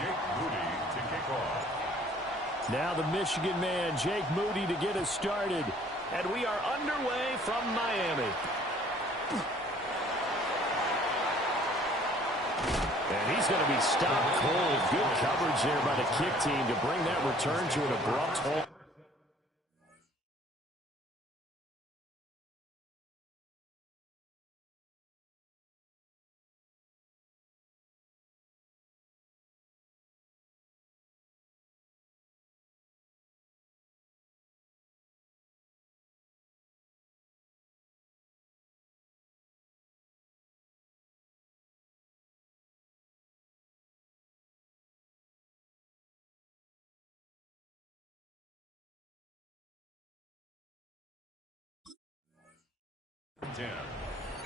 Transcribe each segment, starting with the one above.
Jake Moody to kick off. Now the Michigan man, Jake Moody, to get us started. And we are underway from Miami. And he's going to be stopped cold. Good coverage there by the kick team to bring that return to an abrupt halt.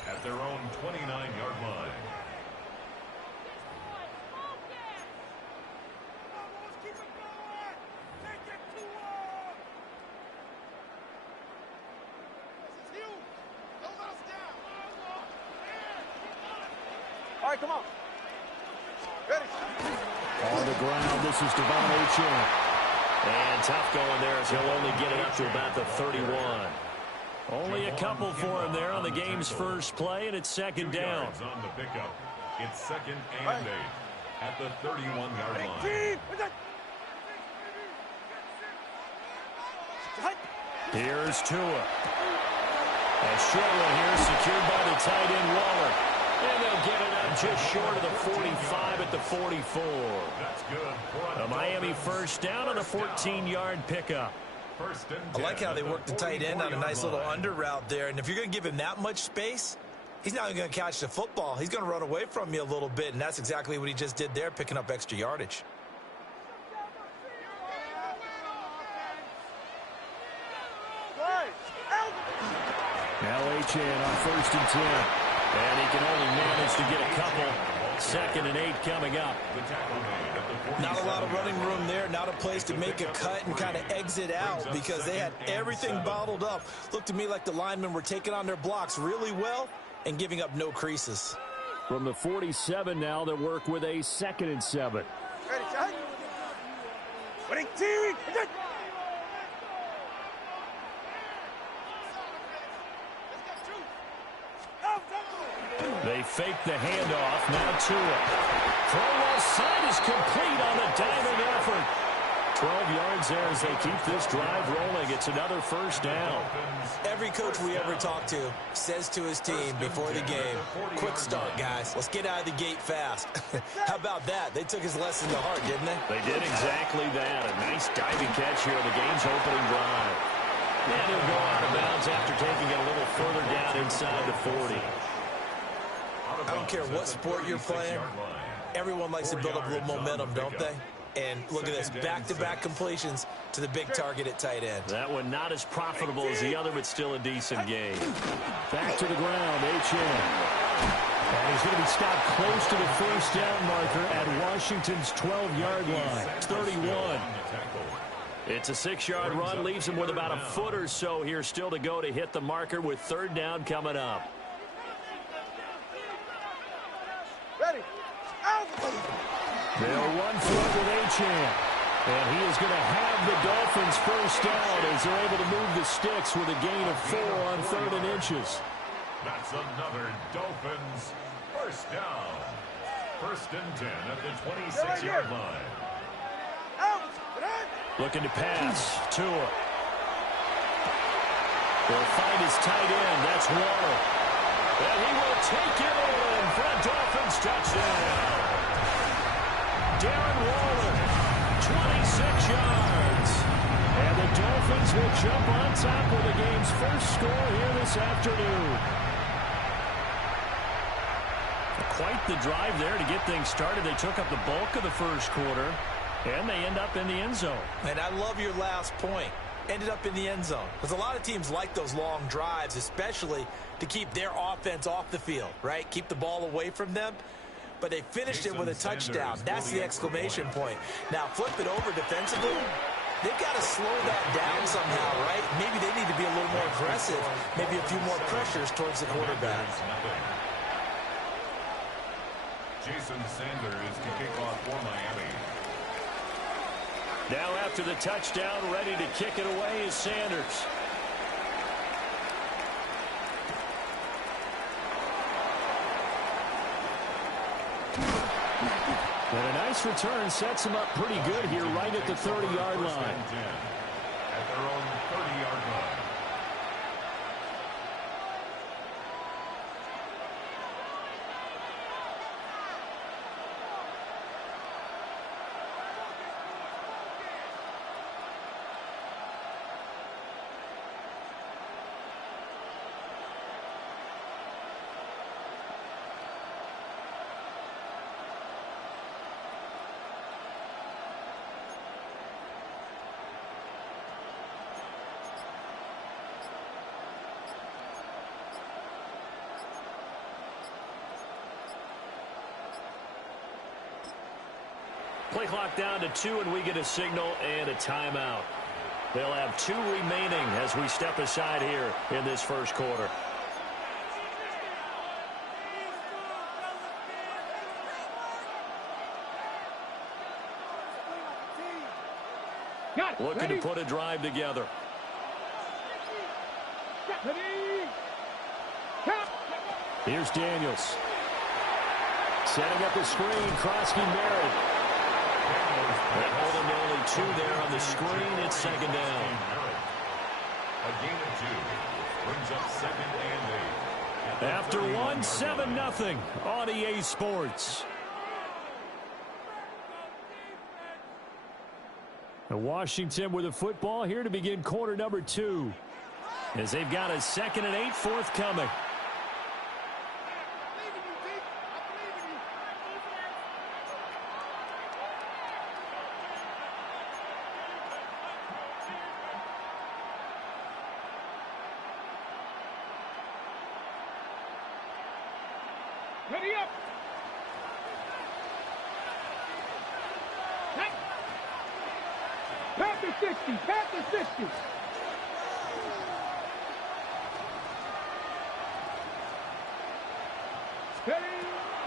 At their own 29-yard line. All right, come on. Ready. On the ground, this is Devon Achane. And tough going there as he'll only get it up to about the 31. Only a couple for him there on the game's first play, and it's second down. On the pickup. It's second and 8 at the 31-yard line. Here's Tua. A short one here secured by the tight end Waller. And they'll get it up just short of the 45 at the 44. That's good. A Miami first down on the 14-yard pickup. I like how they work the tight end on a nice little under route there. And if you're going to give him that much space, he's not going to catch the football. He's going to run away from you a little bit, and that's exactly what he just did there, picking up extra yardage. Now Achane on 1st and 10. And he can only manage to get a couple. 2nd and 8 coming up. Not a lot of running room there. Not a place to make a cut and kind of exit out because they had everything bottled up. Looked to me like the linemen were taking on their blocks really well and giving up no creases. From the 47 now, they'll work with a 2nd and 7. Ready, shot. Winning team. They fake the handoff. Now Tua. Throw left side is complete on the diving effort. 12 yards there as they keep this drive rolling. It's another first down. Every coach we ever talk to says to his team before the game, quick start, guys. Let's get out of the gate fast. How about that? They took his lesson to heart, didn't they? They did exactly that. A nice diving catch here on the game's opening drive. And he'll go out of bounds after taking it a little further down inside the 40. I don't care what sport you're playing. Everyone likes to build up a little momentum, don't they? And look at this, back-to-back completions to the big target at tight end. That one not as profitable as the other, but still a decent game. Back to the ground, Achane. And he's going to be stopped close to the first down marker at Washington's 12-yard line. 31. It's a 6-yard run, leaves him with about a foot or so here still to go to hit the marker with 3rd down coming up. Ready. Out. They'll run for it with Achane. And he is going to have the Dolphins first down as they're able to move the sticks with a gain of 4 on 3rd and inches. That's another Dolphins first down. 1st and 10 at the 26-yard line. Out. Looking to pass. Tua. They'll find his tight end. That's Waller. And he will take it in for a Dolphins touchdown. Darren Waller, 26 yards. And the Dolphins will jump on top with the game's first score here this afternoon. Quite the drive there to get things started. They took up the bulk of the first quarter, and they end up in the end zone. And I love your last point. Ended up in the end zone. Because a lot of teams like those long drives, especially to keep their offense off the field, right? Keep the ball away from them. But they finished it with a touchdown. That's the exclamation point. Now, flip it over defensively. They've got to slow that down somehow, right? Maybe they need to be a little more aggressive. Maybe a few more pressures towards the quarterback. Jason Sanders to kick off for Miami. Now after the touchdown, ready to kick it away is Sanders. And a nice return sets him up pretty good here right at the 30-yard line. At their own 30-yard line. Play clock down to 2, and we get a signal and a timeout. They'll have 2 remaining as we step aside here in this first quarter. Looking to put a drive together. Here's Daniels. Setting up a screen, Krosky Merritt. Holding to only 2 there on the screen. It's second down. A gain of 2 brings up 2nd and 8. After 1, 7-0 on EA Sports. Washington with the football here to begin quarter number 2. As they've got a 2nd and 8 forthcoming. Ready up. Panther 60. Panther 60.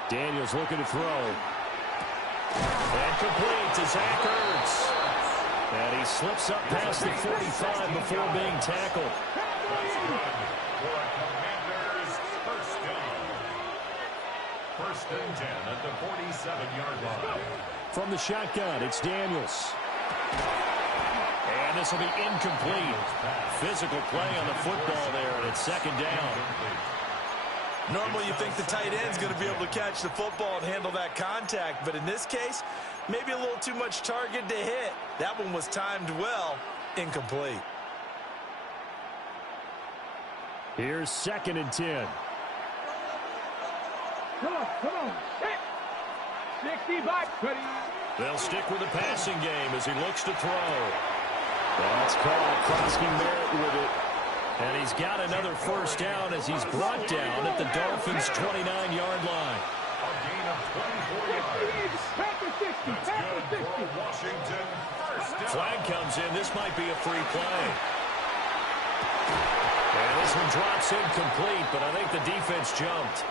Daniels looking to throw. And complete to Zach Ertz. And he slips up past the 45 before being tackled. First and 10 at the 47-yard line. From the shotgun, it's Daniels. And this will be incomplete. Physical play on the football there, and it's second down. Normally you think the tight end's going to be able to catch the football and handle that contact, but in this case, maybe a little too much target to hit. That one was timed well, incomplete. Here's 2nd and 10. Come on. 60 back. Ready. They'll stick with the passing game as he looks to throw. That's caught. Krosky Merritt with it. And he's got another first down as he's brought down at the Dolphins' 29-yard line. A gain of 24 yards. That's good for Washington. First down. Flag comes in. This might be a free play. And this one drops incomplete, but I think the defense jumped.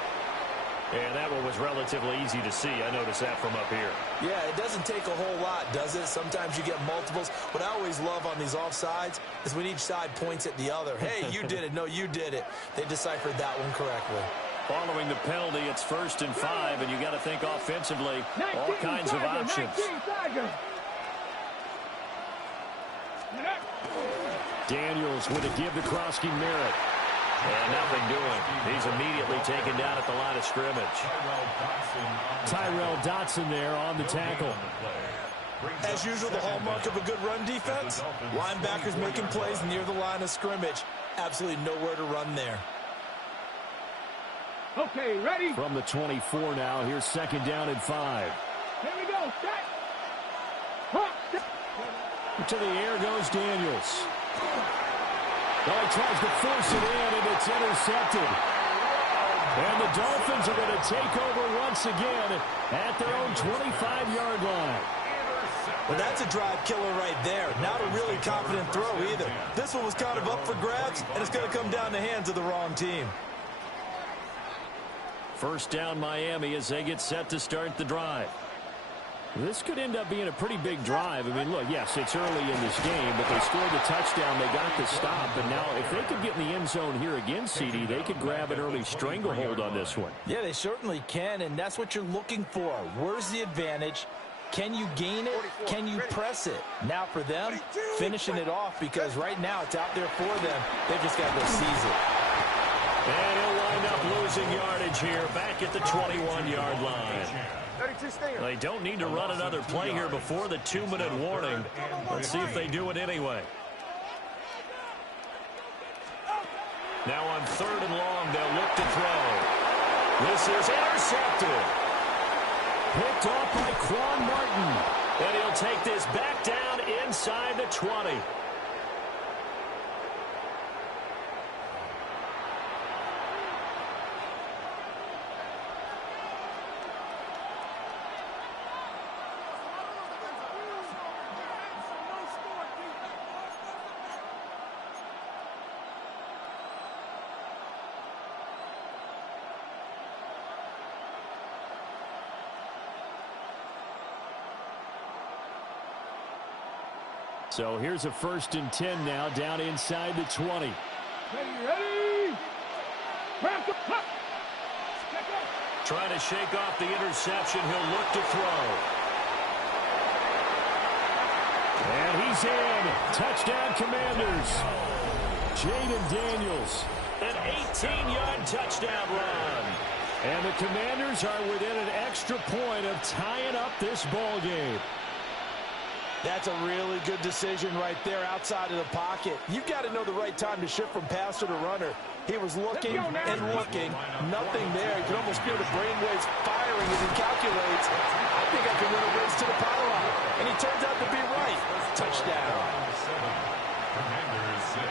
And that one was relatively easy to see. I noticed that from up here. Yeah, it doesn't take a whole lot, does it? Sometimes you get multiples. What I always love on these offsides is when each side points at the other. Hey, you did it. No, you did it. They deciphered that one correctly. Following the penalty, it's 1st and 5, and you got to think offensively, all kinds of options. Daniels with a give to Krosky Merritt. And nothing doing. He's immediately taken down at the line of scrimmage. Tyrell Dotson there on the tackle. As usual, the hallmark of a good run defense, linebackers making plays near the line of scrimmage. Absolutely nowhere to run there. Okay, ready? From the 24 now, here's 2nd down and 5. Here we go. To the air goes Daniels. Well, he tries to force it in, and it's intercepted. And the Dolphins are going to take over once again at their own 25-yard line. Well, that's a drive killer right there. Not a really confident throw either. This one was kind of up for grabs, and it's going to come down the hands of the wrong team. First down Miami as they get set to start the drive. This could end up being a pretty big drive. I mean, look, yes, it's early in this game, but they scored the touchdown. They got the stop. And now if they could get in the end zone here again, CD, they could grab an early stranglehold on this one. Yeah, they certainly can, and that's what you're looking for. Where's the advantage? Can you gain it? Can you press it? Now for them, finishing it off, because right now it's out there for them. They've just got to go seize it. And he'll wind up losing yardage here back at the 21-yard line. They don't need to run another play here before the 2-minute warning. Let's see if they do it anyway. Now on 3rd and long, they'll look to throw. This is intercepted. Picked off by Quan Martin. And he'll take this back down inside the 20. So here's a 1st and 10 now, down inside the 20. Ready? Trying to shake off the interception. He'll look to throw. And he's in. Touchdown, Commanders. Jaden Daniels. An 18-yard touchdown run. And the Commanders are within an extra point of tying up this ball game. That's a really good decision right there outside of the pocket. You've got to know the right time to shift from passer to runner. He was looking and looking. Nothing there. You can almost feel the brainwaves firing as he calculates. I think I can win a race to the pylon. And he turns out to be right. Touchdown. Commanders 6.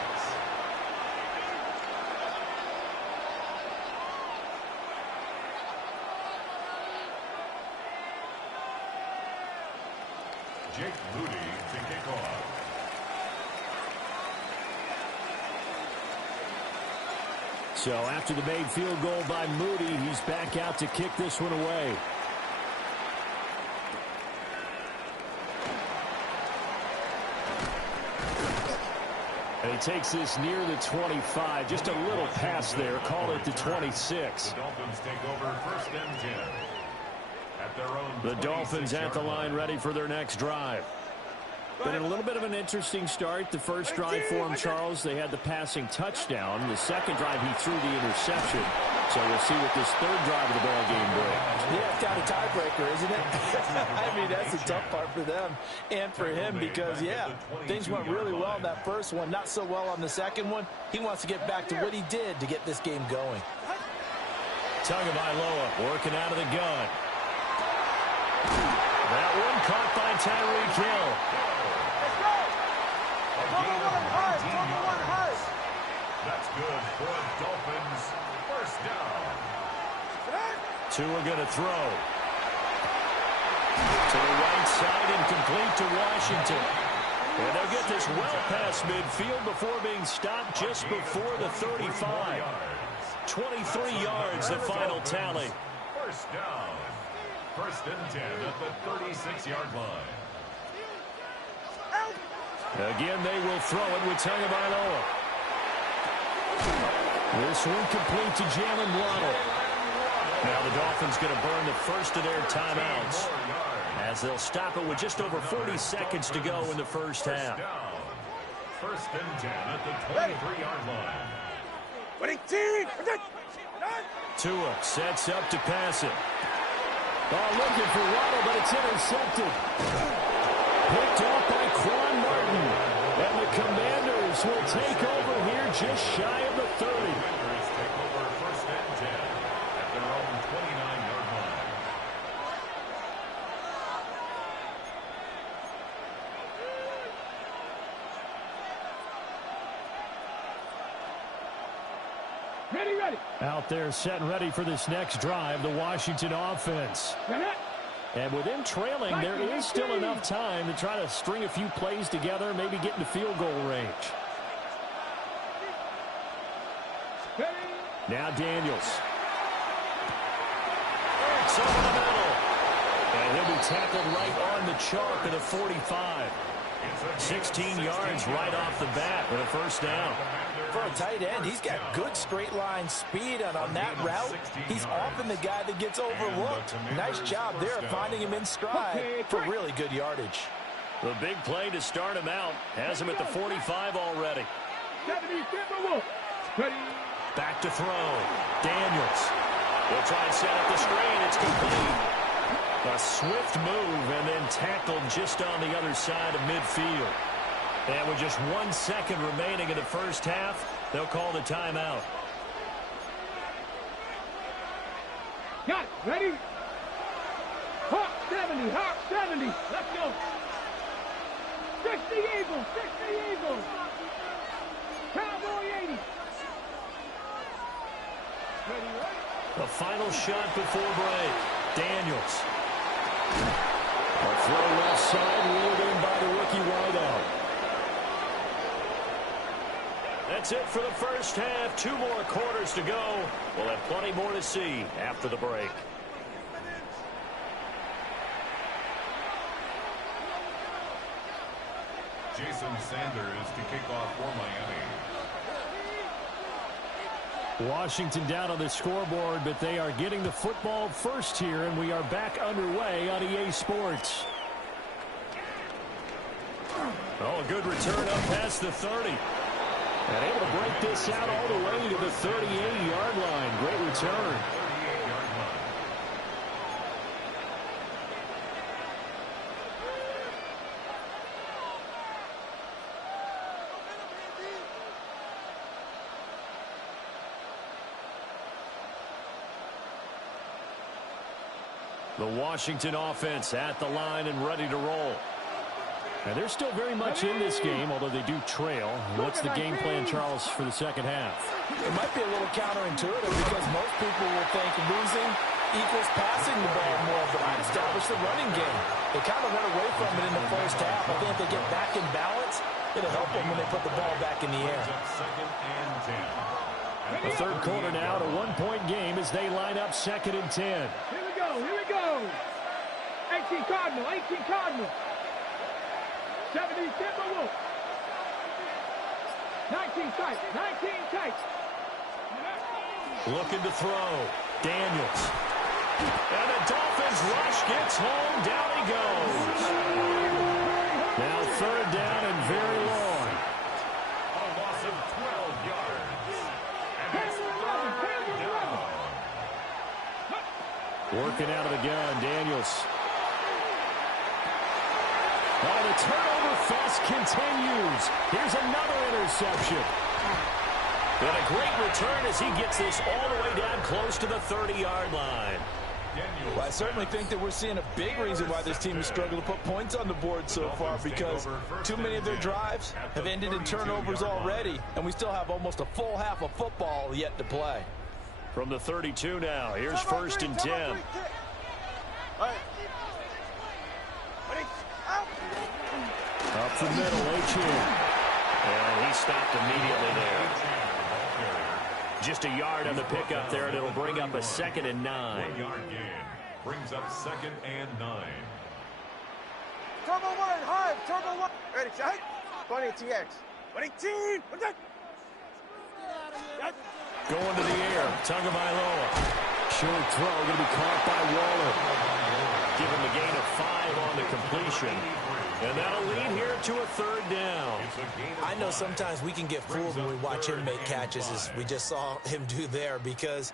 Jake Moody to kick off. So after the made field goal by Moody, he's back out to kick this one away. And he takes this near the 25. Just a little pass there. Call it the 26. The Dolphins take over 1st and 10. The Dolphins at the line, ready for their next drive. Been a little bit of an interesting start. The first drive for him, Charles, they had the passing touchdown. The second drive, he threw the interception. So we'll see what this 3rd drive of the ball game brings. Yeah, it's got a tiebreaker, isn't it? I mean, that's the tough part for them and for him because, yeah, things went really well in that first one, not so well on the second one. He wants to get back to what he did to get this game going. Tagovailoa working out of the gun. That one caught by Tyreek Hill. That's good for Dolphins. 1st down. Tua going to throw. To the right side and complete to Washington. And they'll get this well past midfield before being stopped just before the 35. 23 yards, the final tally. 1st down. 1st and 10 at the 36-yard line. Again, they will throw it with Tagovailoa. This one complete to Jalen Waddle. Now the Dolphins going to burn the first of their timeouts as they'll stop it with just over 40 seconds to go in the first half. 1st and 10 at the 23-yard line. Tua sets up to pass it. Oh, looking for Waddle, but it's intercepted. Picked off by Quan Martin. And the Commanders will take over here just shy of the 30. Commanders take over 1st and 10 at their own 29-yard line. Ready. Out there set and ready for this next drive, the Washington offense. And with them trailing, there is still enough time to try to string a few plays together, maybe get into field goal range. Now Daniels. Gets over the middle. And he'll be tackled right on the chalk of the 45. 16 yards right off the bat with a first down. For a tight end, he's got good straight line speed, and on that route, he's often the guy that gets overlooked. Nice job there finding him in stride for really good yardage. The big play to start him out has him at the 45 already. Back to throw. Daniels. He'll try and set up the screen. It's complete. A swift move and then tackled just on the other side of midfield. And with just 1 second remaining in the first half, they'll call the timeout. Got it. Ready? Hawk 70. Hawk 70. Let's go. 60 Eagles. 60 Eagles. Cowboy 80. Ready, ready? The final shot before break. Daniels. A throw left side, reeled in by the rookie wideout. That's it for the first half. 2 more quarters to go. We'll have plenty more to see after the break. Jason Sanders to kick off for Miami. Washington down on the scoreboard, but they are getting the football first here, and we are back underway on EA Sports. Oh, a good return up past the 30. And able to break this out all the way to the 38-yard line. Great return. The Washington offense at the line and ready to roll. And they're still very much in this game, although they do trail. What's the game plan, Charles, for the second half? It might be a little counterintuitive because most people will think losing equals passing the ball more, but I'd establish the running game. They kind of went away from it in the first half. I think if they get back in balance, it'll help them when they put the ball back in the air. Second and 10. The third quarter now, a 1-point game as they line up 2nd and 10. Here we go. Here we go. 18 Cardinal. 18 Cardinal. 70 Timberwolves. 19 tight. 19 tight. Looking to throw. Daniels. And the Dolphins rush gets home. Down he goes. Now 3rd down and very long. A loss of 12 yards. And it's 3rd down. Working out of the gun, Daniels. Oh, the turnover fest continues. Here's another interception. And a great return as he gets this all the way down close to the 30-yard line. Well, I certainly think that we're seeing a big reason why this team has struggled to put points on the board so far, because too many of their drives have ended in turnovers already, and we still have almost a full half of football yet to play. From the 32 now, here's 1st and 10. Up the middle, H.M. And he stopped immediately there. Just a yard on the pickup there, and it'll bring up a 2nd and 9. 1-yard gain brings up 2nd and 9. Turbo 1, hard, Turbo 1. Ready, shot. 20 TX. 20 team. Going to the air, Tagovailoa. Short throw, going to be caught by Waller. Give him a gain of 5 on the completion. And that'll lead here to a 3rd down. I know sometimes we can get fooled when we watch him make catches, as we just saw him do there, because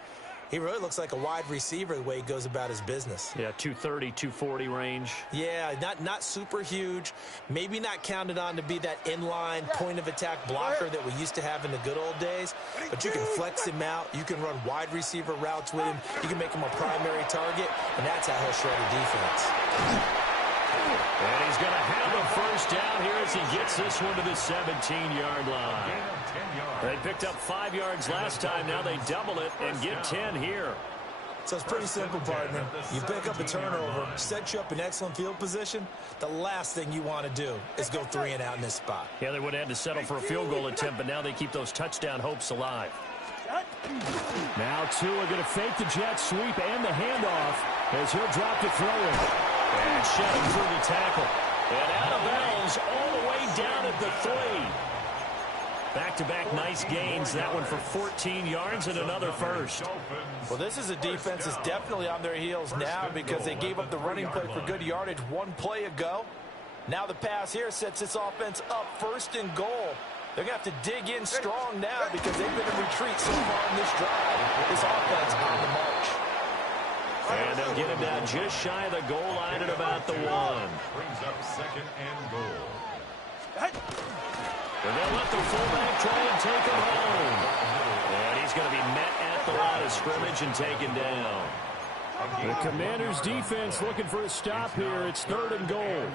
he really looks like a wide receiver the way he goes about his business. Yeah, 230, 240 range. Yeah, not super huge. Maybe not counted on to be that inline point-of-attack blocker that we used to have in the good old days. But you can flex him out. You can run wide receiver routes with him. You can make him a primary target, and that's how he'll shred a defense. And he's going to have a 1st down here as he gets this one to the 17-yard line. They picked up 5 yards last time. Now they double it and get 10 here. So it's pretty simple, partner. You pick up a turnover, set you up in excellent field position. The last thing you want to do is go 3 and out in this spot. Yeah, they would have had to settle for a field goal attempt, but now they keep those touchdown hopes alive. Now Tua going to fake the jet sweep and the handoff. as he'll drop to throw it. And shoving through the tackle. And out of bounds all the way down at the 3. Back-to-back nice gains. That one for 14 yards and another first. Well, this is a defense that's definitely on their heels now because they gave up the running play for good yardage one play ago. Now the pass here sets this offense up 1st and goal. They're going to have to dig in strong now because they've been in retreat so far in this drive. This offense on the march. And they'll get him down just shy of the goal line at about the 1. Brings up 2nd and goal. And they'll let the fullback try and take him home. And he's going to be met at the line of scrimmage and taken down. The Commanders' defense looking for a stop here. It's 3rd and goal.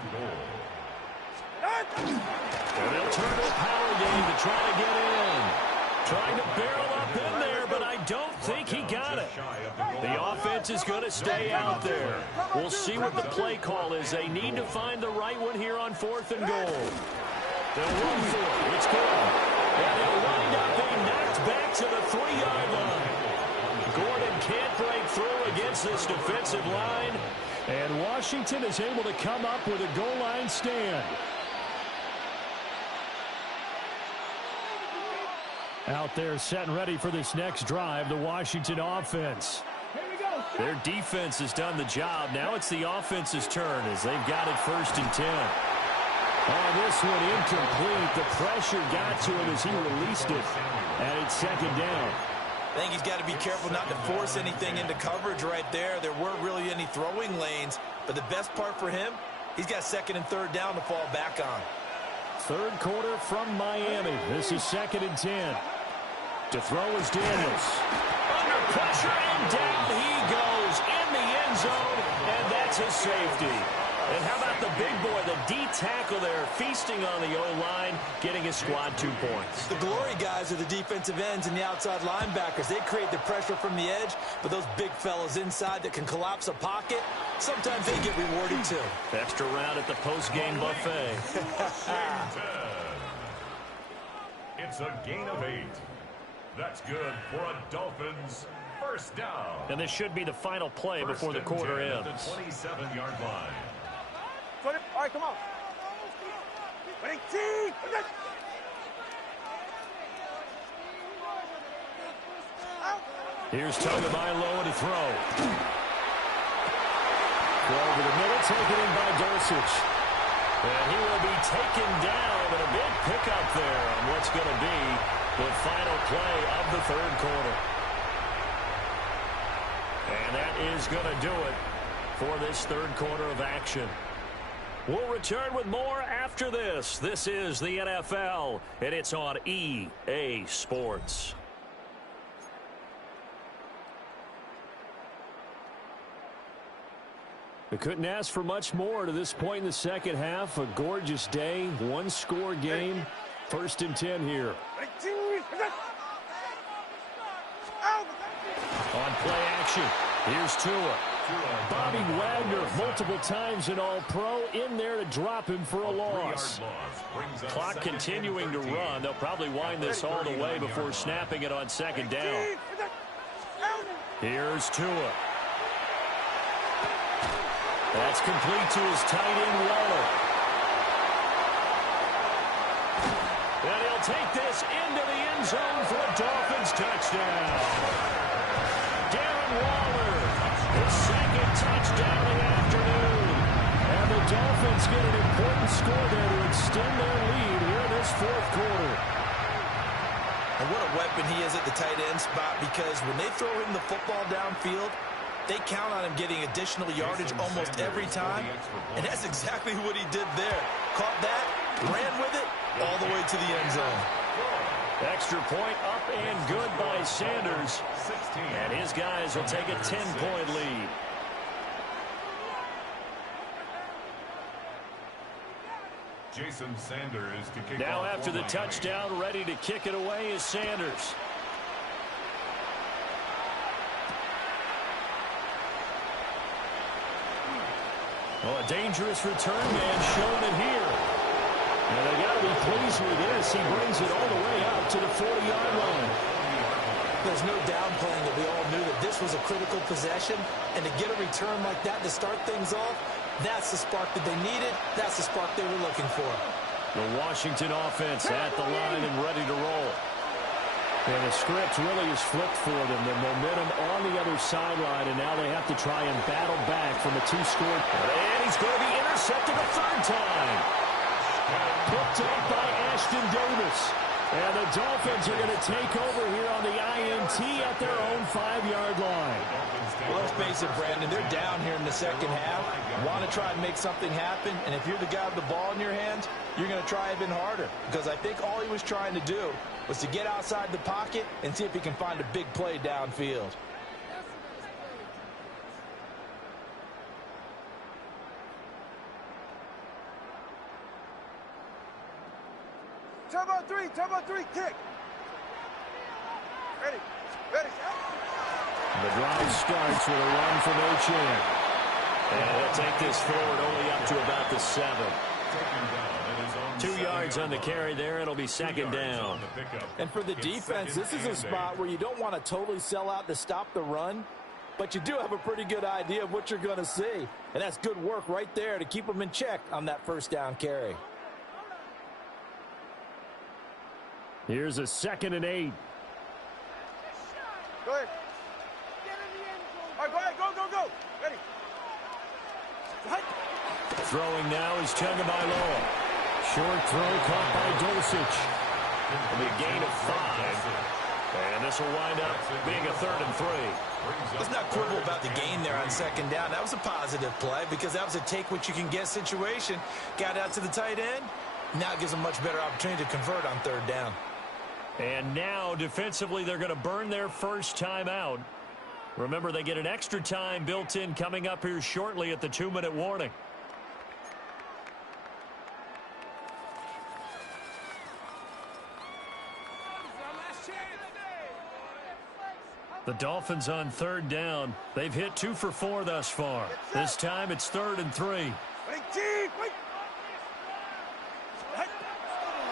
And they'll turn to a power game to try to get in. Trying to barrel up in there, but I don't think he got it. The offense is going to stay out there. We'll see what the play call is. They need to find the right one here on 4th and goal. They'll run for it. It's good. And they'll wind up being knocked back to the 3-yard line. Gordon can't break through against this defensive line. And Washington is able to come up with a goal line stand. Out there set and ready for this next drive, the Washington offense. Their defense has done the job. Now it's the offense's turn as they've got it 1st and 10. Oh, this one incomplete. The pressure got to him as he released it. And it's 2nd down. I think he's got to be careful not to force anything into coverage right there. There weren't really any throwing lanes. But the best part for him, he's got 2nd and 3rd down to fall back on. 3rd quarter from Miami. This is 2nd and 10. To throw is Daniels. Under pressure, and down he goes in the end zone, and that's his safety. And how about the big boy, the D tackle there, feasting on the O-line, getting his squad 2 points. The glory guys are the defensive ends and the outside linebackers. They create the pressure from the edge, but those big fellas inside that can collapse a pocket, sometimes they get rewarded too. Extra round at the post-game buffet. It's a gain of 8. That's good for a Dolphins 1st down. And this should be the final play before the quarter ends. At the 27-yard line. All right, come on. 18. Here's Tagovailoa to throw. Throw over the middle, taken in by Dulcich. And he will be taken down, and a big pickup there on what's going to be the final play of the 3rd quarter. And that is going to do it for this 3rd quarter of action. We'll return with more after this. This is the NFL, and it's on EA Sports. We couldn't ask for much more to this point in the 2nd half. A gorgeous day, 1-score game. 1st and 10 here. On play action, here's Tua. Bobby Wagner, multiple times an All-Pro, in there to drop him for a loss. Clock continuing to run. They'll probably wind this all the way before snapping it on 2nd down. Here's Tua. That's complete to his tight end, Waller. And he'll take this into the end zone for a Dolphins touchdown. Darren Waller, his 2nd touchdown of the afternoon. And the Dolphins get an important score there to extend their lead here in this 4th quarter. And what a weapon he is at the tight end spot, because when they throw him the football downfield, they count on him getting additional yardage almost every time. And that's exactly what he did there. Caught that, ran with it, all the way to the end zone. Extra point up and good by Sanders. And his guys will take a 10-point lead. Jason Sanders to kick Now off after the Miami. touchdown, ready to kick it away is Sanders. Oh, a dangerous return man showing it here. And they got to be pleased with this. He brings it all the way up to the 40-yard line. There's no downplaying that we all knew that this was a critical possession, and to get a return like that to start things off, that's the spark that they needed. That's the spark they were looking for. The Washington offense at the line and ready to roll. And the script really is flipped for them. The momentum on the other sideline, and now they have to try and battle back from a two-score. And he's going to be intercepted a third time. Picked up by Ashton Davis. And the Dolphins are going to take over here on the INT at their own 5-yard line. Well, let's face it, Brandon, they're down here in the second half. Want to try and make something happen, and if you're the guy with the ball in your hands, you're going to try even harder. Because I think all he was trying to do was to get outside the pocket and see if he can find a big play downfield. Turbo three, kick. Ready. The drive starts with a run from H.N. And they'll take this forward only up to about the 7. 2 yards on the carry there. It'll be second down. And for the defense, this is a spot where you don't want to totally sell out to stop the run, but you do have a pretty good idea of what you're going to see. And that's good work right there to keep them in check on that first down carry. Here's a 2nd and 8. Go ahead. All right, go. Ready. Throwing now is Tagovailoa. Short throw caught by Dulcich. It'll be a gain of 5. And this will wind up being a 3rd and 3. Let's not quibble about the gain there on second down. That was a positive play because that was a take-what-you-can-get situation. Got out to the tight end. Now it gives them a much better opportunity to convert on 3rd down. And now, defensively, they're going to burn their first time out. Remember, they get an extra time built in coming up here shortly at the 2-minute warning. The Dolphins on 3rd down. They've hit 2 for 4 thus far. This time it's 3rd and 3.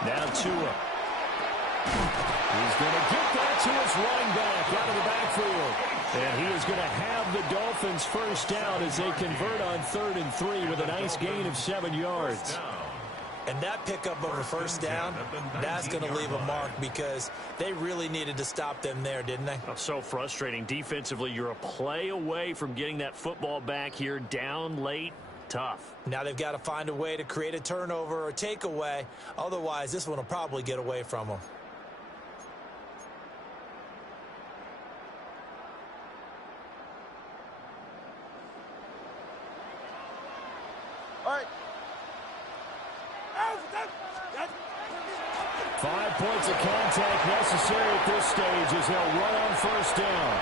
Now Tua. He's going to get that to his running back out of the backfield. And he is going to have the Dolphins first down as they convert on 3rd and 3 with a nice gain of 7 yards. And that pickup of a first down, that's going to leave a mark because they really needed to stop them there, didn't they? Oh, so frustrating. Defensively, you're a play away from getting that football back here down late. Tough. Now they've got to find a way to create a turnover or takeaway. Otherwise, this one will probably get away from them. All right. 5 points of contact necessary at this stage as they'll run on first down.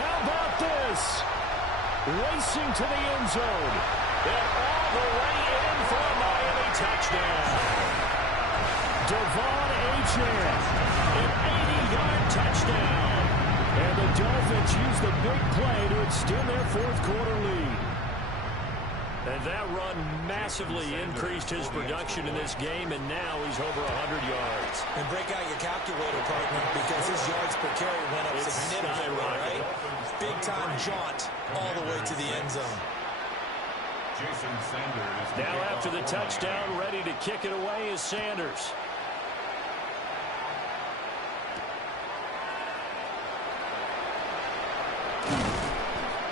How about this? Racing to the end zone. And all the way in for a Miami touchdown. Devon Achane, an 80-yard touchdown. And the Dolphins use the big play to extend their 4th quarter lead. And that run massively increased his production in this game, and now he's over 100 yards. And break out your calculator, partner, because his yards per carry went up significantly, right? Big-time jaunt all the way to the end zone. Now after the touchdown, ready to kick it away is Sanders.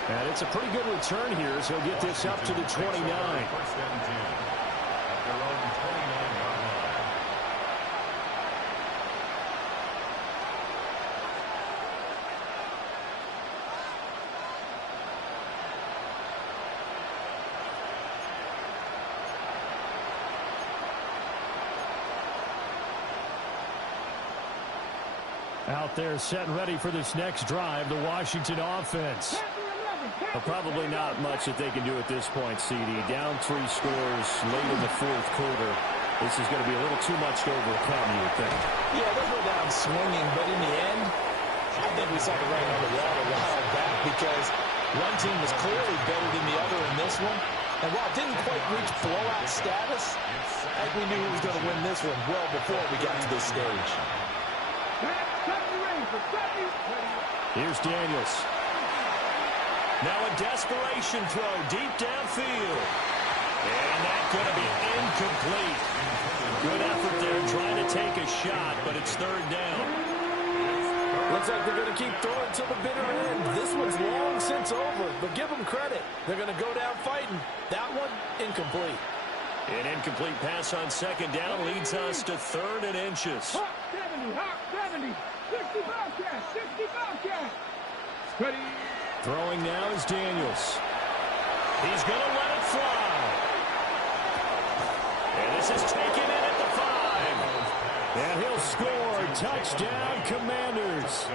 And it's a pretty good return here, so he'll get this up to the 29. Out there set and ready for this next drive, the Washington offense. Probably not much that they can do at this point, CD. Down 3 scores late in the 4th quarter. This is going to be a little too much to overcome, you would think. Yeah, they'll go down swinging, but in the end, I think we saw the writing on the wall a while back because one team was clearly better than the other in this one. And while it didn't quite reach blowout status, I think we knew who was going to win this one well before we got to this stage. Here's Daniels. Now a desperation throw deep downfield. And that's going to be incomplete. Good effort there trying to take a shot, but it's third down. Looks like they're going to keep throwing till the bitter end. This one's long since over, but give them credit. They're going to go down fighting. That one, incomplete. An incomplete pass on second down leads us to 3rd and inches. Hawk 70, 60 Bobcats, 60 Bobcats. Ready. Throwing now is Daniels. He's going to let it fly. And this is taken in at the 5. And he'll score. Touchdown, Commanders.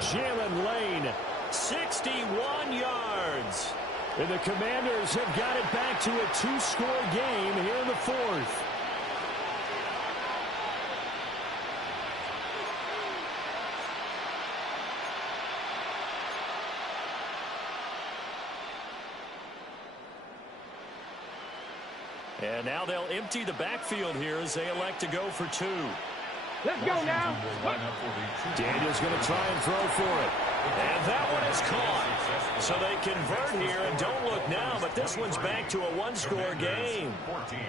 Jalen Lane, 61 yards. And the Commanders have got it back to a 2-score game here in the 4th. And now they'll empty the backfield here as they elect to go for 2. Let's go now. Daniel's going to try and throw for it. And that one is caught. So they convert here and don't look now, but this one's back to a 1-score game. 14.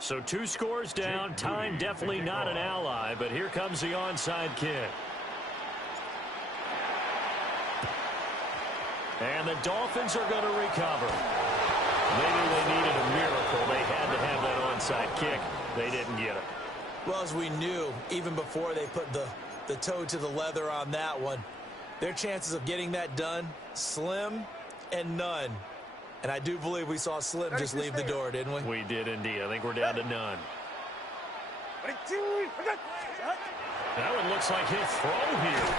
So 2 scores down. Time definitely not an ally, but here comes the onside kick. And the Dolphins are going to recover. Maybe they needed a miracle. They had to have that onside kick. They didn't get it. Well, as we knew, even before they put the toe to the leather on that one, their chances of getting that done, slim and none. And I do believe we saw Slim just leave the door, didn't we? We did indeed. I think we're down to none. That one looks like he'll throw here.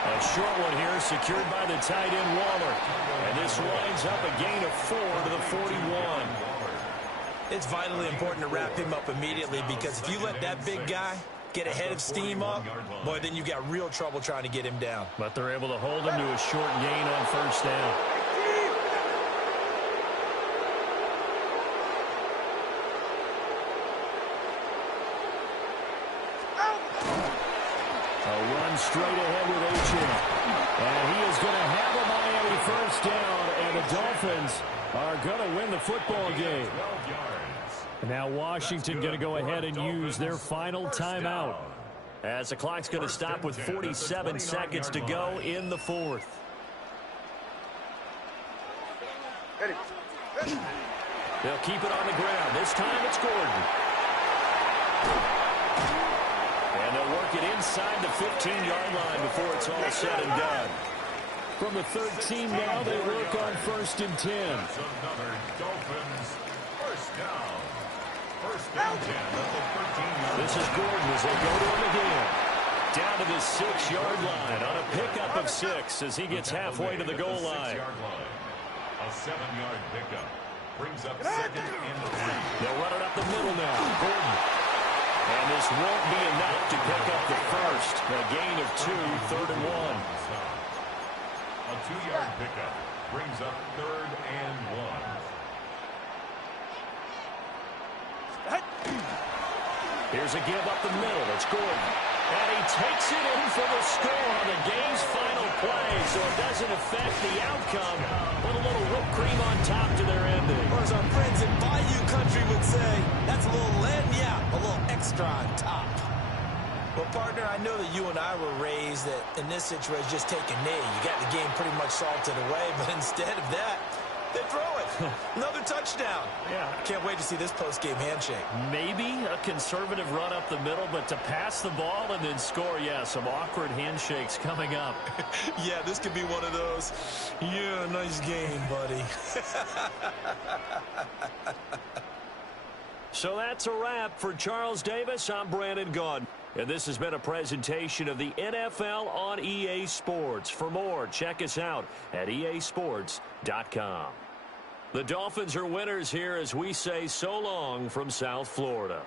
A short one here secured by the tight end Waller. And this winds up a gain of 4 to the 41. It's vitally important to wrap him up immediately because if you let that big guy get a head of steam up, boy, then you got real trouble trying to get him down. But they're able to hold him to a short gain on first down. Straight ahead with H.M. And he is going to have a Miami first down, and the Dolphins are going to win the football game. Now Washington going to go ahead and use their final timeout as the clock's going to stop with 47 seconds to go in the 4th. They'll keep it on the ground. This time it's Gordon. And they'll work it inside the 15-yard line before it's all said and done. From the 13 now, they work on 1st and 10. Another Dolphins first down. First down 10 at the 13-yard line. This is Gordon as they go to him again. Down to the 6-yard line on a pickup of 6 as he gets halfway to the goal line. A 7-yard pickup brings up 2nd and 3. They'll run it up the middle now. Gordon. And this won't be enough to pick up the first. A gain of 2, 3rd and 1. A 2-yard pickup brings up 3rd and 1. Here's a give up the middle. It's Gordon. And he takes it in for the score on the game's final play, so it doesn't affect the outcome. Put a little whipped cream on top to their ending. Or as our friends in Bayou Country would say, that's a little yeah, a little extra on top. Well, partner, I know that you and I were raised that in this situation, just take a knee. You got the game pretty much salted away, but instead of that, they throw it. Another touchdown. Yeah. Can't wait to see this post-game handshake. Maybe a conservative run up the middle, but to pass the ball and then score, yeah, some awkward handshakes coming up. Yeah, this could be one of those. Yeah, nice game, buddy. So that's a wrap for Charles Davis. I'm Brandon Gaudin. And this has been a presentation of the NFL on EA Sports. For more, check us out at easports.com. The Dolphins are winners here as we say so long from South Florida.